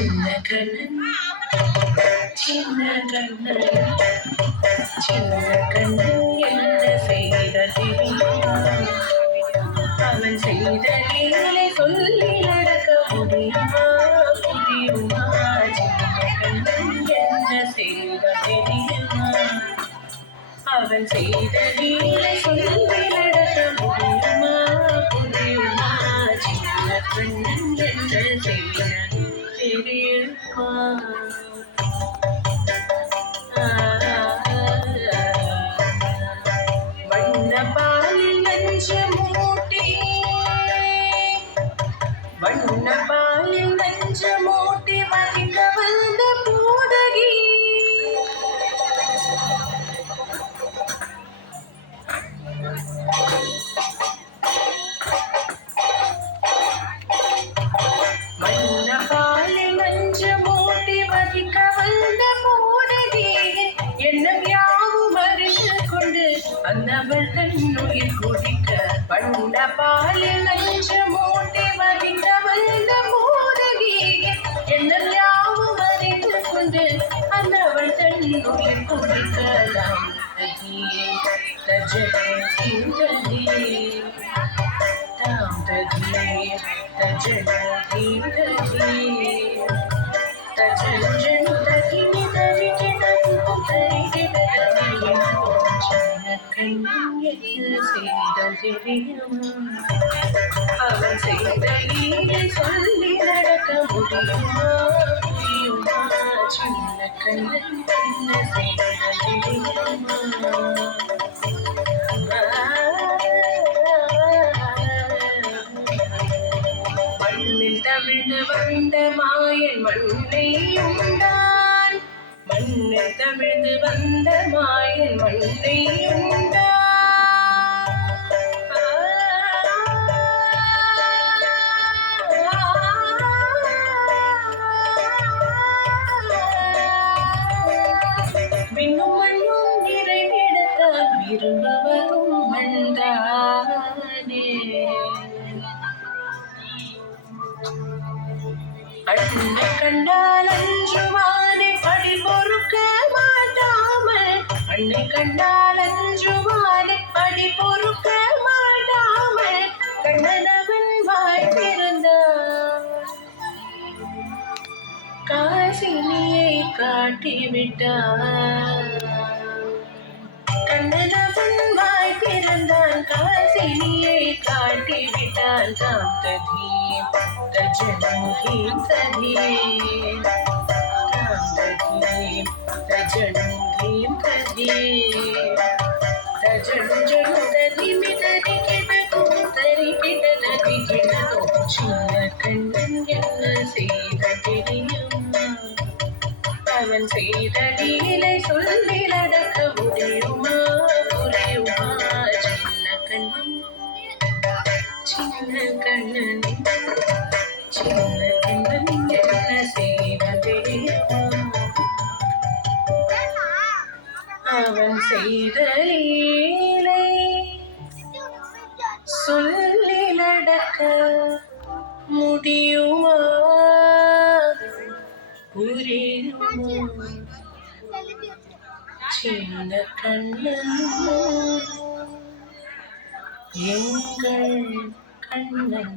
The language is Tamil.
சின்ன கண்ணன் சின்ன கண்ணன் சின்ன கண்ணன் என்ன செய்த தெரியுமா அவன் செய்த லீலை சொல்லி நடக்க முடியுமா புரியுமா சின்ன கண்ணன் என்ன செய்த தெரியுமா அவன் செய்த லீலை சொல்லி நடக்க முடியுமா புரியுமா சின்ன கண்ணன் என்ன செய்த தெரியுமா வண்ணப்பாலில் நஞ்சமூட்டி வண்ணப்பாலில் நஞ்சமூட்டி மதிக்க வந்த பூதகி வண்ணப்பாலில் நஞ்சமூட்டி மதிக்க வந்த பூதகி எண்ணம் யாவும் அறிந்து கொண்டு அந்தவள் தன்னுயிர் குடிக்க வண்ணப்பாலில் நஞ்சமூட்டி மதிக்க வந்த பூதகி எண்ணம் யாவும் அறிந்து கொண்டு அந்தவள் தன்னுயிர் குடிக்கலாம் அவன் செய்த லீலை சொல்லி நடக்க முடியுமா புரியுமா சின்ன கண்ணன் என்ன செய்த தெரியுமா மண்ணில் தமிழ்ந்து வந்த மாயன் மண்ணை உண்டான் மண்ணில் தமிழ்ந்து வந்த மாயன் மண்ணை உண்டான் விண்ணும் மண்ணும் நிறைவிடத்தான் விரும்புவதும் மண்தானே அன்னை கண்டால் அஞ்சுவானே படி பொறுக்க மாட்டாமல் அன்னை கண்டால் அஞ்சுவானே படி பொறுக்க மாட்டாமல் கண்ணனவன் வாய் பிறந்தான் காசினியை காட்டிவிட்டான் கண்ணனவன் வாய் பிறந்தான் காசினியை காட்டிவிட்டான் தாம் ததீம் தஜனுகீம் ததீம் தாம் ததீம் தஜனுகீம் ததீம் தஜனு ஜனு ததீமி ததி கிடக்கும் தரி கிட ததி கிடக்கும் சின்ன கண்ணன் என்ன செய்த தெரியுமா அவன் செய்த லீலை சொல்லி நடக்க முடியுமா புரியுமா சின்ன கண்ணன் சின்ன கண்ணன் சின்ன கண்ணன் என்ன செய்த தெரியுமா அவன் செய்த லீலை சொல்லி நடக்க முடியுமா புரியுமா சின்ன கண்ணன் எங்கள் கண்ணன்